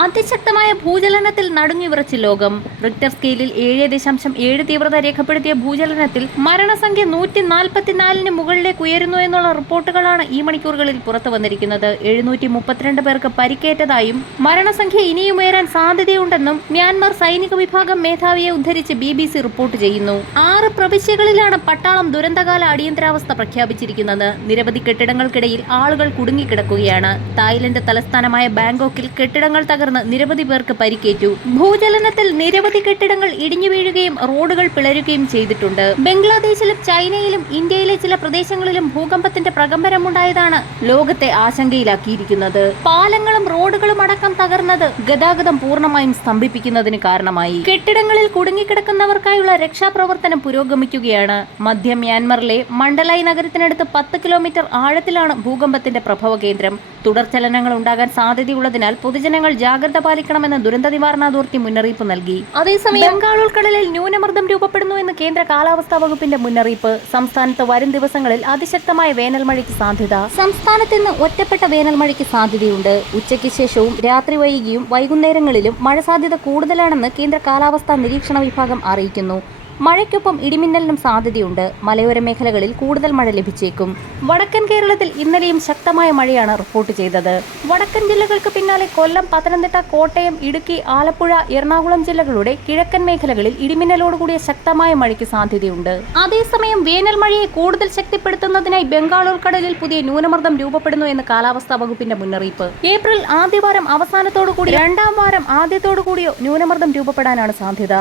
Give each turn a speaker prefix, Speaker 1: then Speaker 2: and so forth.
Speaker 1: അതിശക്തമായ ഭൂചലനത്തിൽ നടുങ്ങി വിറച്ച് ലോകം. റിക്ടർ സ്കെയിലിൽ ഏഴ് ദശാംശം ഏഴ് തീവ്രത രേഖപ്പെടുത്തിയ ഭൂചലനത്തിൽ മരണസംഖ്യ നൂറ്റി നാൽപ്പത്തിനാലിന് മുകളിലേക്ക് ഉയരുന്നു എന്നുള്ള റിപ്പോർട്ടുകളാണ് ഈ മണിക്കൂറുകളിൽ പുറത്തു വന്നിരിക്കുന്നത്. എഴുന്നൂറ്റി മുപ്പത്തിരണ്ട് പേർക്ക് പരിക്കേറ്റതായും മരണസംഖ്യ ഇനിയും ഉയരാൻ സാധ്യതയുണ്ടെന്നും മ്യാൻമാർ സൈനിക വിഭാഗം മേധാവിയെ ഉദ്ധരിച്ച് ബി ബി സി റിപ്പോർട്ട് ചെയ്യുന്നു. ആറ് പ്രവിശ്യകളിലാണ് പട്ടാളം ദുരന്തകാല അടിയന്തരാവസ്ഥ പ്രഖ്യാപിച്ചിരിക്കുന്നത്. നിരവധി കെട്ടിടങ്ങൾക്കിടയിൽ ആളുകൾ കുടുങ്ങിക്കിടക്കുകയാണ്. തായ്ലൻഡ് തലസ്ഥാനമായ ബാങ്കോക്കിൽ കെട്ടിടങ്ങൾ തകർന്ന് നിരവധി പേർക്ക് പരിക്കേറ്റു. ഭൂചലനത്തിൽ നിരവധി കെട്ടിടങ്ങൾ ഇടിഞ്ഞു വീഴുകയും റോഡുകൾ പിളരുകയും ചെയ്തിട്ടുണ്ട്. ബംഗ്ലാദേശിലും ചൈനയിലും ഇന്ത്യയിലെ ചില പ്രദേശങ്ങളിലും ഭൂകമ്പത്തിന്റെ പ്രകമ്പനമുണ്ടായതാണ് ലോകത്തെ ആശങ്കയിലാക്കിയിരിക്കുന്നത്. പാലങ്ങളും റോഡുകളും അടക്കം തകർന്നത് ഗതാഗതം പൂർണമായും സ്തംഭിപ്പിക്കുന്നതിന് കാരണമായി. കെട്ടിടങ്ങളിൽ കുടുങ്ങിക്കിടക്കുന്നവർക്കായുള്ള രക്ഷാപ്രവർത്തനം പുരോഗമിക്കുകയാണ്. മധ്യ മ്യാൻമറിലെ മണ്ഡലായി നഗരത്തിനടുത്ത് പത്ത് കിലോമീറ്റർ ആഴത്തിലാണ് ഭൂകമ്പത്തിന്റെ പ്രഭവ കേന്ദ്രം തുടർചലനങ്ങൾ ഉണ്ടാകാൻ സാധ്യതയുള്ളതിനാൽ പൊതുജനങ്ങൾ ജാഗ്രത പാലിക്കണമെന്ന് ദുരന്ത നിവാരണ അതോറിറ്റി മുന്നറിയിപ്പ് നൽകി. അതേസമയം ബംഗാൾ ഉൾക്കടലിൽ ന്യൂനമർദ്ദം രൂപപ്പെടുന്നു എന്ന് കേന്ദ്ര കാലാവസ്ഥാ വകുപ്പിന്റെ മുന്നറിയിപ്പ്. സംസ്ഥാനത്ത് വരും ദിവസങ്ങളിൽ അതിശക്തമായ വേനൽ മഴയ്ക്ക് സാധ്യത. സംസ്ഥാനത്ത് ഇന്ന് ഒറ്റപ്പെട്ട വേനൽ മഴയ്ക്ക് സാധ്യതയുണ്ട്. ഉച്ചയ്ക്ക് ശേഷവും രാത്രി വൈകിയും വൈകുന്നേരങ്ങളിലും മഴ സാധ്യത കൂടുതലാണെന്ന് കേന്ദ്ര കാലാവസ്ഥാ നിരീക്ഷണ വിഭാഗം അറിയിക്കുന്നു. മഴയ്ക്കൊപ്പം ഇടിമിന്നലിനും സാധ്യതയുണ്ട്. മലയോര മേഖലകളിൽ കൂടുതൽ മഴ ലഭിച്ചേക്കും. വടക്കൻ കേരളത്തിൽ ഇന്നലെയും ശക്തമായ മഴയാണ് റിപ്പോർട്ട് ചെയ്തത്. വടക്കൻ ജില്ലകൾക്ക് പിന്നാലെ കൊല്ലം പത്തനംതിട്ട കോട്ടയം ഇടുക്കി ആലപ്പുഴ എറണാകുളം ജില്ലകളുടെ കിഴക്കൻ മേഖലകളിൽ ഇടിമിന്നലോടുകൂടിയ ശക്തമായ മഴയ്ക്ക് സാധ്യതയുണ്ട്. അതേസമയം വേനൽ മഴയെ കൂടുതൽ ശക്തിപ്പെടുത്തുന്നതിനായി ബംഗാൾ ഉൾക്കടലിൽ പുതിയ ന്യൂനമർദ്ദം രൂപപ്പെടുന്നു എന്ന് കാലാവസ്ഥാ വകുപ്പിന്റെ മുന്നറിയിപ്പ്. ഏപ്രിൽ ആദ്യവാരം അവസാനത്തോടു കൂടി രണ്ടാം വാരം ആദ്യത്തോടു കൂടിയോ ന്യൂനമർദ്ദം രൂപപ്പെടാനാണ് സാധ്യത.